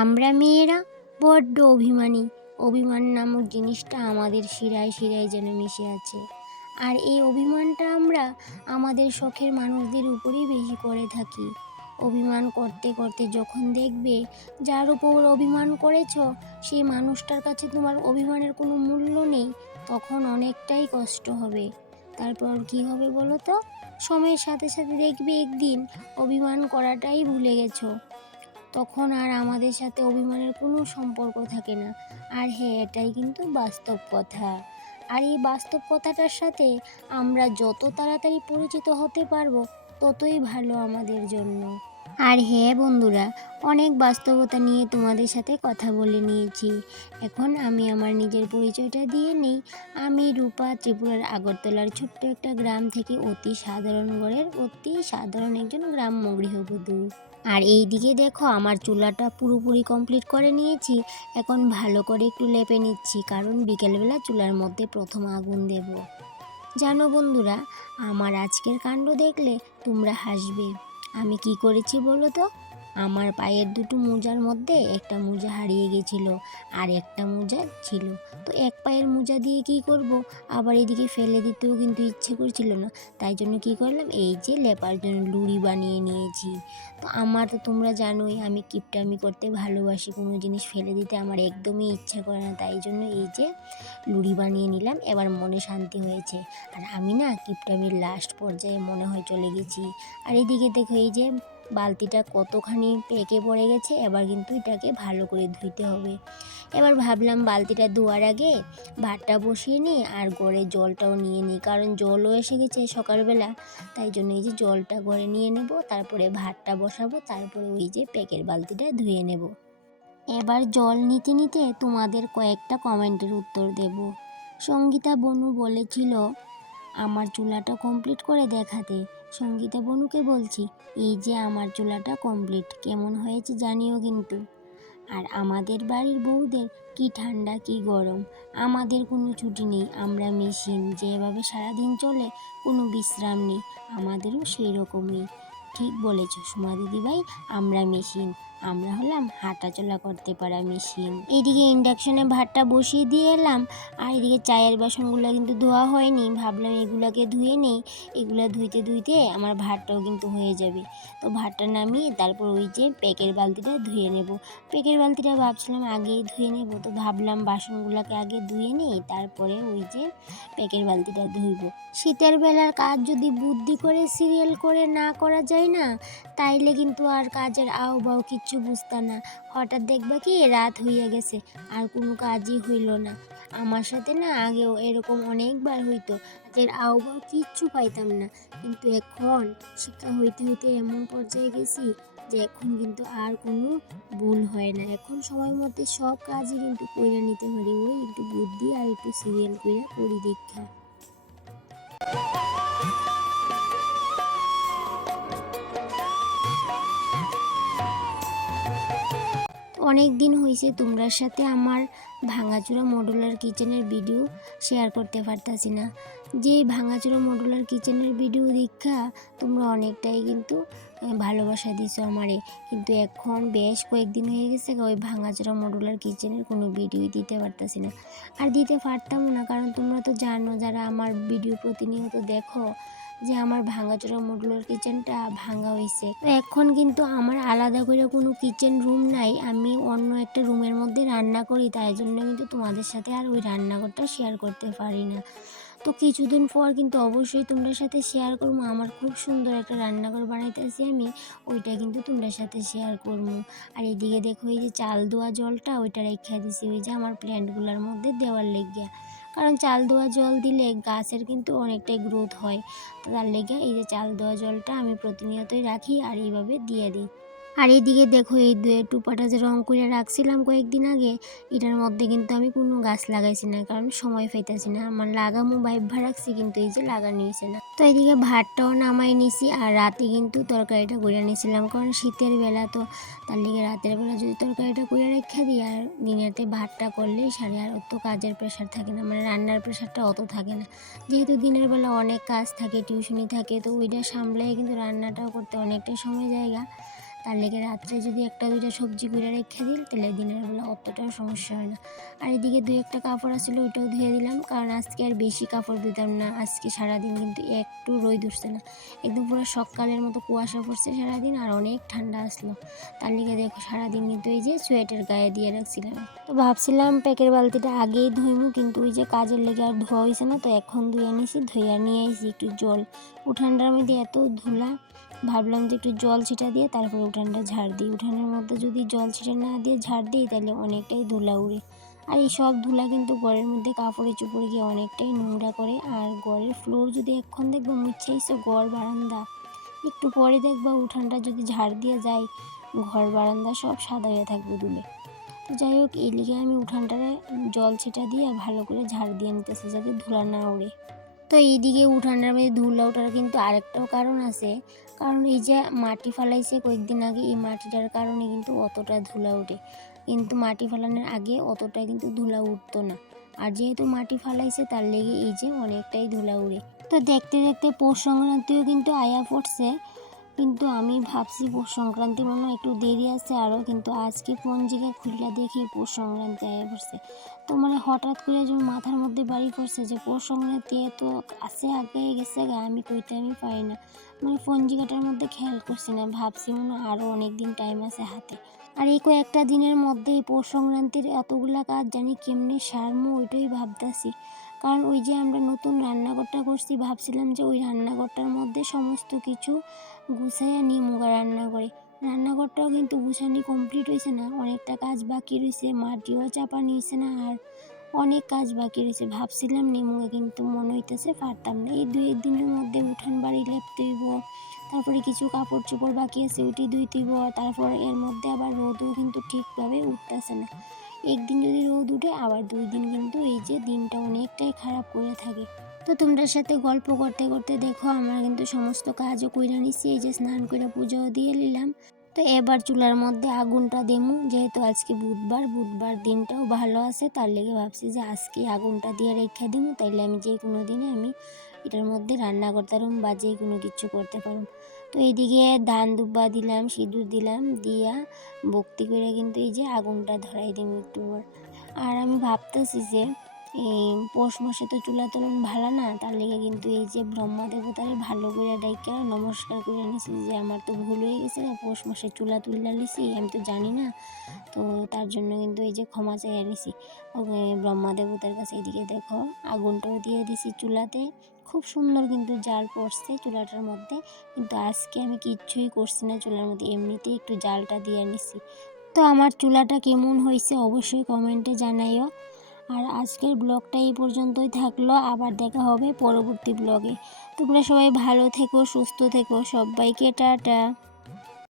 আমরা মেয়েরা বড্ড অভিমানী। অভিমান নামক জিনিসটা আমাদের শিরায় শিরায় যেন মিশে আছে। আর এই অভিমানটা আমরা আমাদের শখের মানুষদের উপরেই বেশি করে থাকি। অভিমান করতে করতে যখন দেখবে যার উপর অভিমান করেছ সেই মানুষটার কাছে তোমার অভিমানের কোনো মূল্য নেই, তখন অনেকটাই কষ্ট হবে। তারপর কি হবে বলো তো? সময়ের সাথে সাথে দেখবে একদিন অভিমান করাটাই ভুলে গেছো। তখন আর আমাদের সাথে অভিমানের কোনো সম্পর্ক থাকে না। আর হ্যাঁ এটাই কিন্তু বাস্তব কথা। আর এই বাস্তব কথাটার সাথে আমরা যত তাড়াতাড়ি পরিচিত হতে পারব, ততই ভালো আমাদের জন্য। আর হ্যাঁ বন্ধুরা, অনেক বাস্তবতা নিয়ে তোমাদের সাথে কথা বলে নিয়েছি। এখন আমি আমার নিজের পরিচয়টা দিয়ে নেই। আমি রূপা, ত্রিপুরার আগরতলার ছোট্ট একটা গ্রাম থেকে অতি সাধারণ ঘরের অতি সাধারণ একজন গ্রাম্য গৃহবধূ। আর এই দিকে দেখো আমার চুলাটা পুরোপুরি কমপ্লিট করে নিয়েছি। এখন ভালো করে একটু লেপে নিচ্ছি, কারণ বিকেলবেলা চুলার মধ্যে প্রথম আগুন দেব। জানো বন্ধুরা, আমার আজকের কাণ্ড দেখলে তোমরা হাসবে। আমি কি করেছি বলো তো? আমার পায়ের দুটো মোজার মধ্যে একটা মোজা হারিয়ে গেছিল আর একটা মোজা ছিল। তো এক পায়ের মোজা দিয়ে কি করব? আবার এদিকে ফেলে দিতেও কিন্তু ইচ্ছে করছিল না। তাই জন্য কি করলাম? এই যে লেপার জন্য লুড়ি বানিয়ে নিয়েছি। তো আমার তো তোমরা জানোই, আমি কিপটামি করতে ভালোবাসি। কোনো জিনিস ফেলে দিতে আমার একদমই ইচ্ছা করে না। তাই জন্য এই যে লুড়ি বানিয়ে নিলাম। এবার মনে শান্তি হয়েছে। আর আমি না কিপটামির লাস্ট পর্যায়ে মনে হয় চলে গেছি। আর এদিকে দেখো এই যে বালতিটা কতখানি পেকে পড়ে গেছে, এবার কিন্তু এটাকে ভালো করে ধুইতে হবে। এবার ভাবলাম বালতিটা ধোয়ার আগে ভাতটা বসিয়ে নিই আর গড়ে জলটাও নিয়ে নিই, কারণ জলও এসে গেছে সকালবেলা। তাই জন্য এই যে জলটা গড়ে নিয়ে নেব, তারপরে ভাতটা বসাবো, তারপরে ওই যে পেকের বালতিটা ধুয়ে নেব। এবার জল নিতে নিতে তোমাদের কয়েকটা কমেন্টের উত্তর দেব। সঙ্গীতা বনু বলেছিল আমার চুলাটা কমপ্লিট করে দেখাতে সঙ্গীতা বনুকে বলছি, এই যে আমার চুলাটা কমপ্লিট কেমন হয়েছে জানিও কিন্তু। আর আমাদের বাড়ির বউদের কি ঠান্ডা, কি গরম। আমাদের কোনো ছুটি নেই, আমরা মেশিন, যেভাবে সারাদিন চলে কোনো বিশ্রাম নেই, আমাদেরও সেই রকমই। ঠিক বলেছ সুমা দিদিভাই, আমরা মেশিন। আমরা হলাম, হাঁটাচলা করতে পারা মেশিন এইদিকে ইন্ডাকশনে ভাতটা বসিয়ে দিয়ে এলাম, আর এদিকে চায়ের বাসনগুলো কিন্তু ধোয়া হয়নি। ভাবলাম এগুলাকে ধুয়ে নেই। এগুলো ধুইতে ধুইতে আমার ভাতটাও কিন্তু হয়ে যাবে। তো ভাতটা নামিয়ে তারপর ওই যে প্যাকের বালতিটা ধুয়ে নেব। প্যাকের বালতিটা ভাবছিলাম আগেই ধুয়ে নেব। তো ভাবলাম বাসনগুলোকে আগে ধুয়ে নেই, তারপরে ওই যে প্যাকের বালতিটা ধুইব। শীতের বেলার কাজ যদি বুদ্ধি করে সিরিয়াল করে না করা যায় না, তাইলে কিন্তু আর কাজের আও বাও কিচ্ছু বুঝতা না। হঠাৎ দেখবা কি, রাত হইয়া গেছে, আর কোনো কাজই হইল না। আমার সাথে না আগেও এরকম অনেকবার হইতো কাজের আও বাও কিচ্ছু পাইতাম না। কিন্তু এখন শিক্ষা হইতে হইতে এমন পর্যায়ে গেছি যে এখন কিন্তু আর কোনো ভুল হয় না। এখন সময় মতো সব কাজই কিন্তু কইরা নিতে পারি। ওই একটু বুদ্ধি আর একটু সিরিয়াল কইরা করি দীক্ষা অনেক দিন হয়েছে তোমরার সাথে আমার ভাঙাচোরা মডুলার কিচেনের ভিডিও শেয়ার করতে পারতাছি না। যে ভাঙাচোরা মডুলার কিচেনের ভিডিও দীক্ষা তোমরা অনেকটাই কিন্তু ভালোবাসা দিছো আমারে। কিন্তু এখন বেশ কয়েকদিন হয়ে গেছে ওই ভাঙাচোরা মডুলার কিচেনের কোনো ভিডিও দিতে পারতাছি না। আর দিতে পারতাম না, কারণ তোমরা তো জানো যারা আমার ভিডিও প্রতিনিয়ত দেখো যে আমার ভাঙাচোরা মডুলার কিচেনটা ভাঙা হয়েছে। তো এখন কিন্তু আমার আলাদা করে কোনো কিচেন রুম নাই, আমি অন্য একটা রুমের মধ্যে রান্না করি, তাই জন্য কিন্তু তোমাদের সাথে আর ওই রান্নাঘরটা শেয়ার করতে পারি না। তো কিছুদিন পর কিন্তু অবশ্যই তোমরা সাথে শেয়ার করব, আমার খুব সুন্দর একটা রান্নাঘর বানাইতেছি আমি, ওইটা কিন্তু তোমরা সাথে শেয়ার করব। আর এদিকে দেখো এই যে চাল ধোয়া জলটা, ওইটা রেখে দিছি, ওই যে আমার প্ল্যান্টগুলোর মধ্যে দেওয়ার লেগিয়া। কারণ চাল ধোয়া জল দিলে গাছের কিন্তু অনেকটাই গ্রোথ হয়। তার লেগে এই যে চাল দেওয়া জলটা আমি প্রতিনিয়তই রাখি আর এইভাবে দিয়ে দিই। আর এইদিকে দেখো এই টুপাটা যে রং করে রাখছিলাম কয়েকদিন আগে, এটার মধ্যে কিন্তু আমি কোনো গাছ লাগাইছি না, কারণ সময় পাইতেছি না। আমার লাগামো ভাইভা রাখছি, কিন্তু এই যে লাগানো হয়েছে না। তো এইদিকে ভাতটাও নামাই নিছি, আর রাতে কিন্তু তরকারিটা করে নিয়েছিলাম, কারণ শীতের বেলা তো তার লিগে রাতের বেলা যদি তরকারিটা করে রেখে দিই, আর দিনেতে ভাতটা করলেই সারে, আর অত কাজের প্রেশার থাকে না মানে রান্নার প্রেশারটা অত থাকে না। যেহেতু দিনের বেলা অনেক কাজ থাকে টিউশনি থাকে, তো ওইটা সামলাই কিন্তু রান্নাটাও করতে অনেকটা সময় জায়গা। তার লেগে রাত্রে যদি একটা, দুইটা সবজি করে রেখে দিই, তাহলে দিনের বেলা অতটাও সমস্যা হয় না। আর এদিকে দুই একটা কাপড় আসলে ওইটাও ধুয়ে দিলাম, কারণ আজকে আর বেশি কাপড় দিতাম না। আজকে সারাদিন কিন্তু একটু রোদ উঠছে না। একদম পুরো সকালের মতো কুয়াশা পড়ছে সারাদিন, আর অনেক ঠান্ডা আসলো। তার লিগে দেখো সারাদিন কিন্তু এই যে সোয়েটার গায়ে দিয়ে রাখছিলাম। তো ভাবছিলাম প্যাকের বালতিটা আগেই ধুইমু, কিন্তু ওই যে কাজের লেগে আর ধোয়া হয়েছে না, তো এখন ধুয়ে নিয়েছি ধুইয়া নিয়ে আইছি একটু জল। উঠানটার মধ্যে এত ধুলা ভাবলাম যে একটু জল ছিটা দিয়ে তারপরে উঠানটা ঝাড় দিই। উঠানের মধ্যে যদি জল ছিটা না দিয়ে ঝাড় দিই, তাহলে অনেকটাই ধুলা উড়ে। আর এই সব ধুলা কিন্তু গড়ের মধ্যে কাপড়ে চুপড়ে গিয়ে অনেকটাই নোংরা করে। আর গড়ের ফ্লোর যদি এক্ষণ দেখব মুছাইছে ঘর বারান্দা। একটু পরে দেখবা উঠানটা যদি ঝাড় দিয়ে যায়, ঘর বারান্দা সব সাদা হয়ে থাকবে ধুলে। তো যাই হোক এই লিগে আমি উঠানটারে জল ছিটা দিয়ে ভালো করে ঝাড় দিয়ে নিতেছি যাতে ধুলা না উড়ে। তো এইদিকে উঠানের মধ্যে ধুলা ওঠার কিন্তু আরেকটাও কারণ আছে। কারণ এই যে মাটি ফালাইছে কয়েকদিন আগে, এই মাটিটার কারণে কিন্তু অতটা ধুলা ওঠে। কিন্তু মাটি ফালানোর আগে অতটা কিন্তু ধুলা উঠতো না। আর যেহেতু মাটি ফালাইছে, তার লেগে এই যে অনেকটাই ধুলা উড়ে। তো দেখতে দেখতে পৌষ সংক্রান্তিও কিন্তু আয়া পড়ছে। কিন্তু আমি ভাবছি পৌষ সংক্রান্তি মনে হয় একটু দেরি আছে আরও কিন্তু আজকে পঞ্জিকা খুললা দেখি পৌষ সংক্রান্তি আয়া পড়ছে। তো মানে হঠাৎ করে যে মাথার মধ্যে বাড়ি পড়ছে যে পৌষ সংক্রান্তি এত আছে আগে গেছে গা, আমি কইতে আমি পারি না। মানে পঞ্জিকাটার মধ্যে খেয়াল করছি না, ভাবছি মনে আরও অনেক দিন টাইম আছে হাতে। আর এই কয়েকটা দিনের মধ্যেই পৌষ সংক্রান্তির এতগুলা কাজ জানি কেমনে সারমো ওইটাই ভাবতাছি। কারণ ওই যে আমরা নতুন রান্নাঘরটা করছি, ভাবছিলাম যে ওই রান্নাঘরটার মধ্যে সমস্ত কিছু গুছাইয়া মুগা রান্না করে। রান্নাঘরটাও কিন্তু গুছানি কমপ্লিট হয়েছে না, অনেকটা কাজ বাকি রয়েছে মাটিও চাপা নিয়েছে না, আর অনেক কাজ বাকি রয়েছে ভাবছিলাম নিমুগে কিন্তু মনে হইতেছে পারতাম না। এই দুই দিনের মধ্যে উঠান বাড়ি লেপতে হইব, তারপরে কিছু কাপড় চোপড় বাকি আছে, ওইটি ধুইতে হইব, তারপর এর মধ্যে আবার রোদও কিন্তু ঠিকভাবে উঠতেছে না। একদিন যদি রোদ উঠে আবার দুই দিন কিন্তু এই যে দিনটা অনেকটাই খারাপ করে থাকে। তো তোমরা সাথে গল্প করতে করতে দেখো, আমরা কিন্তু সমস্ত কাজও কইরা নিছি, এই যে স্নান করে পুজোও দিয়ে নিলাম। তো এবার চুলার মধ্যে আগুনটা দেমু, যেহেতু আজকে বুধবার বুধবার দিনটাও ভালো আছে, তার লেগে ভাবছি যে আজকে আগুনটা দিয়ে রেখে দিমু, তাইলে আমি যে কোনো দিনে আমি এটার মধ্যে রান্না করতে পারুম বা যে কোনো কিছু করতে পারুম। তো এইদিকে ধান দুব্বা দিলাম, সিঁদুর দিলাম, দিয়া ভক্তি করে কিন্তু এই যে আগুনটা ধরাই দিম একটু আর আমি ভাবতেছি যে, এই পৌষ মাসে তো চুলা তোলন ভালো না, তার লেগে কিন্তু এই যে ব্রহ্মা দেবতারে ভালো করে ডাইকা নমস্কার করে নিছি যে, আমার তো ভুল হয়ে গেছে পৌষ মাসে চুলা তুললা লিছি, আমি তো জানি না। তো তার জন্য কিন্তু এই যে ক্ষমা চাইয়া নিছি। ব্রহ্মা দেবতার কাছে এদিকে দেখো, আগুনটাও দিয়ে দিছি চুলাতে খুব সুন্দর কিন্তু জাল পড়ছে চুলাটার মধ্যে। কিন্তু আজকে আমি কিচ্ছুই করছি না চুলার মধ্যে, এমনিতেই একটু জালটা দিয়ে নিছি। তো আমার চুলাটা কেমন হয়েছে অবশ্যই কমেন্টে জানাইও। আর আজকের ব্লগটা এই পর্যন্তই থাকল, আবার দেখা হবে পরবর্তী ব্লগে। তোমরা সবাই ভালো থেকো, সুস্থ থেকো, সবাইকে টাটা।